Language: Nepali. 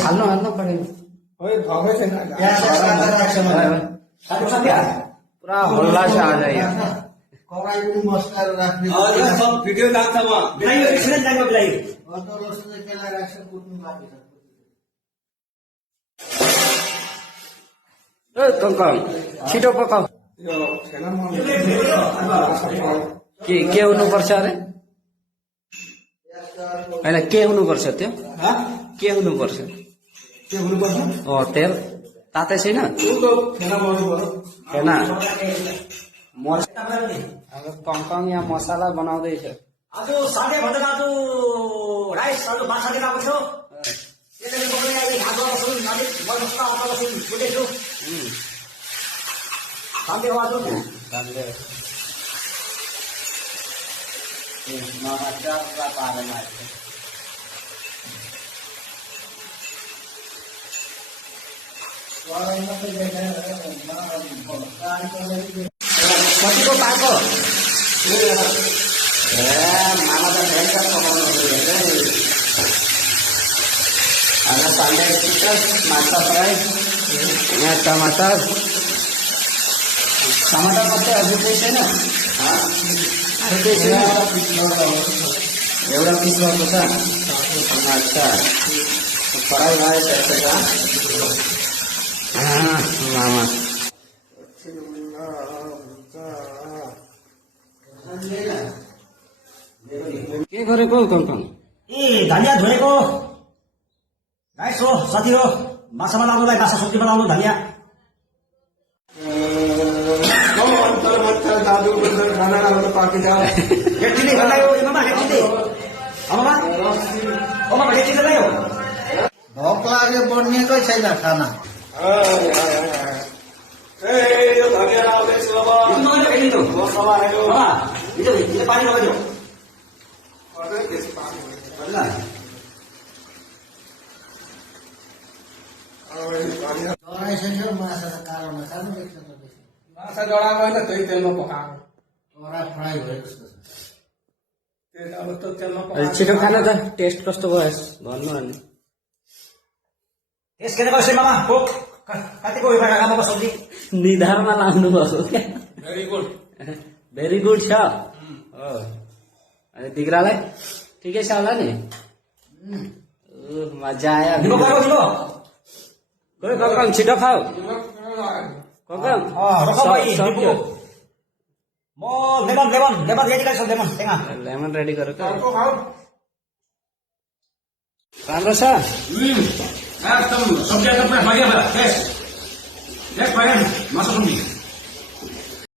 हाल्नु पऱ्यो पुरा हल्ला छ आज यहाँ कराई पनि मस्काएर राख्ने सब भिडियो लाग्छ म बिलाइयो एकछिन लाग्यो बिलाइयो अदर रसले केला राख्छ कुट्नु बाँकी छ ए कङ्कङ छिटो पकाऊ यो ठेलामा के हुनुपर्छ अरे होइन के हुनुपर्छ त्यो के हुनुपर्छ के हुनुपर्छ तेल तातै छैन छैन अब कङ्कङ यहाँ मसाला बनाउँदैछ आज साढे भन्दा आज राइस आज भात साढे गएको थियो त्यसले पकाउने अहिले घाँस बस्छु अलिक मसला अदर लसुन फुटेछु साढे आज कतिको पाएको मामा त भ्यान्छ पकाउनु अनि सान्डे चिकन माछा फ्राई यहाँ टमाटर मात्रै अझै केही छैन एउटा पिस भएको छ अच्छा फ्राई भयो मामा के गरेको कङ्कङ ए धनिया धोएको गाइस हो साथी हो माछामा लाउनुलाई माछा सब्जीमा लाउनु धनिया दादु खाना खानु पाकी छ एकछिन बनायो मामा एकछिन मामा मामा एकछिन ल्यायो भोक लाग्यो बनिएकै छैन खाना यो धनिया लाउँदैछ अब मसला आयो मामा हिजो पानी लगाइदियो डराइसक्यो माछा त कालोमा खानु रहेछ माछा जडाएको होइन त्यही तेलमा पकाएको चरा फ्राई भएको जस्तो छ त्यही अब त तेलमा छिटो खान त टेस्ट कस्तो भयो भन्नु अनि यस के कसै मामा हो कतिको उयो आमाको सब्जी निधारमा लाउनु भएको क्या भेरी गुड भेरी गुड छ अनि दिग्रालाई ठिकै छ होला नि मजा आयो दिनु गयो दिनु गयो कङ्कङ छिटो खाऊ कङ्कङ रख भाइ सक्यो म लेमन लेमन लेमन रेडी गर्छु लेमन टेंगा लेमन रेडी गरेको अर्को खाऊ राम्रो छ एकदम सब्जी एकदम बढ़िया भयो फ्रेश फ्रेश भयो माछा सब्जी